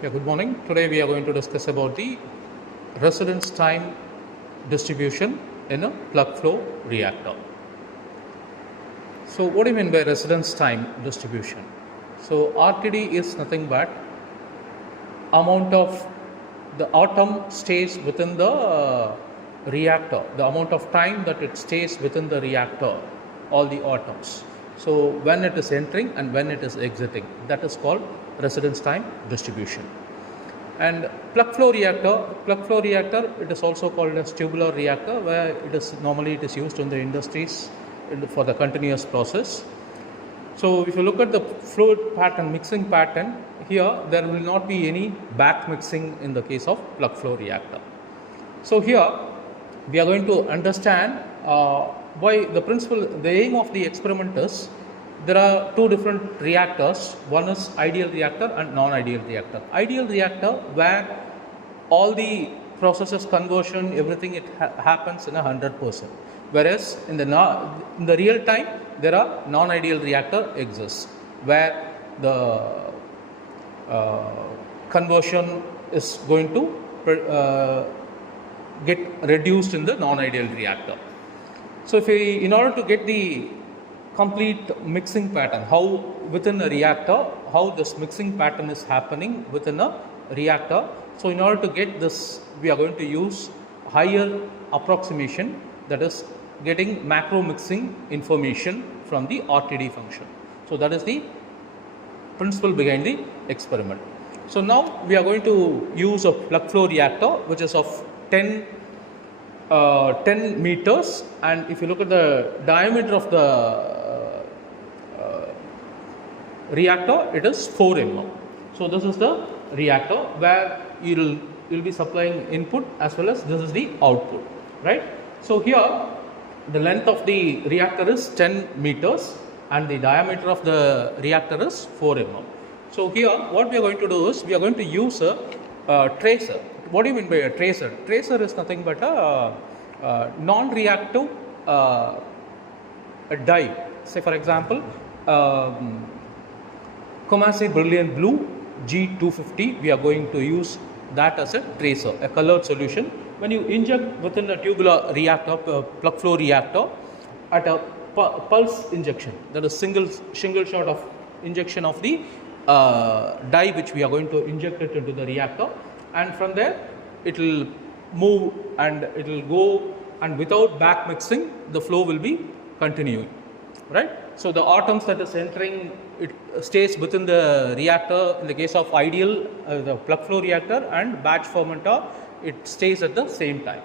Yeah, good morning. Today we are going to discuss about the residence time distribution in a plug flow reactor. So what do you mean by residence time distribution? So RTD is nothing but amount of the atom stays within the reactor, the amount of time that it stays within the reactor, all the atoms. So when it is entering and when it is exiting, that is called residence time distribution. And plug flow reactor, it is also called as tubular reactor, where it is normally used in the industries for the continuous process. So if you look at the fluid pattern, mixing pattern, here there will not be any back mixing in the case of plug flow reactor. So here we are going to understand why the principle, the aim of the experiment is, there are two different reactors. One is ideal reactor and non-ideal reactor. Ideal reactor, where all the processes, conversion, everything, it happens in 100%. Whereas in the real time, there are non-ideal reactor exists, where the conversion is going to get reduced in the non-ideal reactor. So if we, in order to get the complete mixing pattern, how within a reactor, how this mixing pattern is happening within a reactor. So in order to get this, we are going to use higher approximation, that is getting macro mixing information from the RTD function. So that is the principle behind the experiment. So now we are going to use a plug flow reactor which is of 10 meters, and if you look at the diameter of the reactor, it is 4 mm. So this is the reactor where you'll be supplying input as well as this is the output, right? So here the length of the reactor is 10 meters and the diameter of the reactor is 4 mm. So here what we are going to do is we are going to use a tracer. What do you mean by a tracer? Tracer is nothing but a non-reactive dye. Say for example, Comasi Brilliant Blue G250, we are going to use that as a tracer, a colored solution. When you inject within a tubular reactor, plug flow reactor, at a pulse injection, that is single shot of injection of the dye which we are going to inject it into the reactor, and from there it will move and it will go, and without back mixing the flow will be continuing, right? So the atoms that is entering, it stays within the reactor. In the case of ideal, the plug flow reactor, and batch fermenter, it stays at the same time.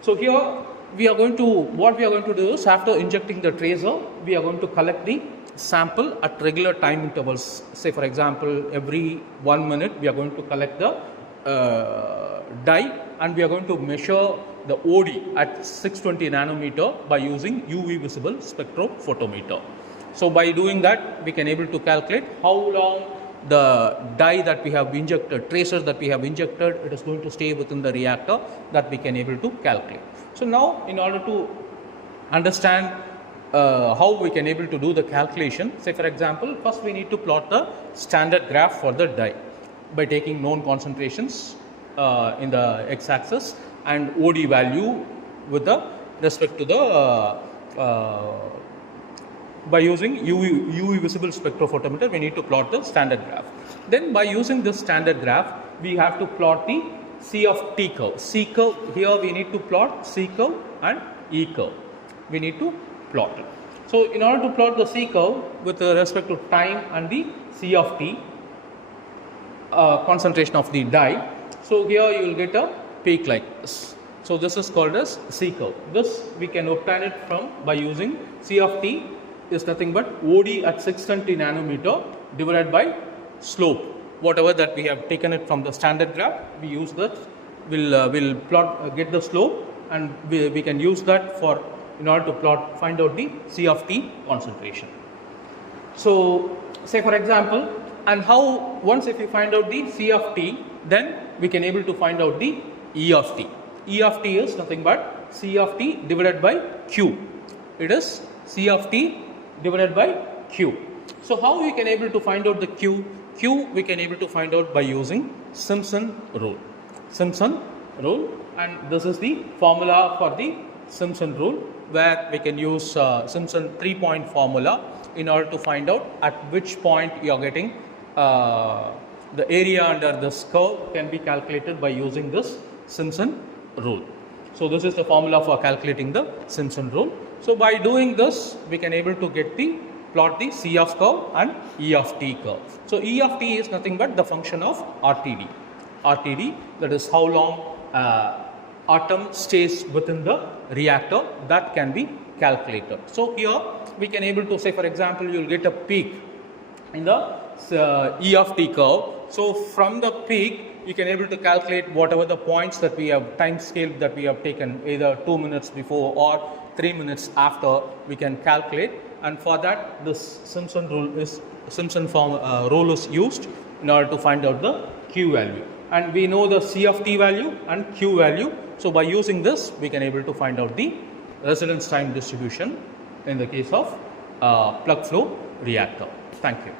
So here we are going to, what we are going to do is, after injecting the tracer, we are going to collect the sample at regular time intervals. Say for example, every 1 minute we are going to collect the dye, and we are going to measure the OD at 620 nanometer by using UV visible spectrophotometer. So by doing that, we can able to calculate how long the dye that we have injected, tracers that we have injected, it is going to stay within the reactor, that we can able to calculate. So now in order to understand how we can able to do the calculation, say for example, first we need to plot the standard graph for the dye by taking known concentrations in the x-axis and OD value with the respect to the by using UV visible spectrophotometer, we need to plot the standard graph. Then by using this standard graph, we have to plot the C of T curve. C curve, here we need to plot C curve and E curve. We need to plot it. So in order to plot the C curve with respect to time and the C of T, concentration of the dye, so here you will get a peak like this. So this is called as C curve. This we can obtain it from by using C of T is nothing but OD at 620 nanometer divided by slope. Whatever that we have taken it from the standard graph, we use that. We'll plot, get the slope, and we can use that for, in order to plot, find out the C of T concentration. So say for example, and how, once if you find out the C of T, then we can able to find out the E of T. E of T is nothing but C of T divided by Q. It is C of T divided by Q. So how we can able to find out the Q? Q we can able to find out by using Simpson rule. Simpson rule, and this is the formula for the Simpson rule, where we can use Simpson 3-point formula in order to find out at which point you are getting the area under this curve can be calculated by using this Simpson rule. So this is the formula for calculating the Simpson rule. So by doing this, we can able to get the plot the C of curve and E of t curve. So E of t is nothing but the function of RTD. RTD, that is how long atom stays within the reactor, that can be calculated. So here we can able to say, for example, you will get a peak in the E of t curve. So from the peak you can able to calculate whatever the points that we have, time scale that we have taken, either 2 minutes before or 3 minutes after, we can calculate, and for that this Simpson rule is rule is used in order to find out the Q value, and we know the C of t value and Q value. So by using this we can able to find out the residence time distribution in the case of plug flow reactor. Thank you.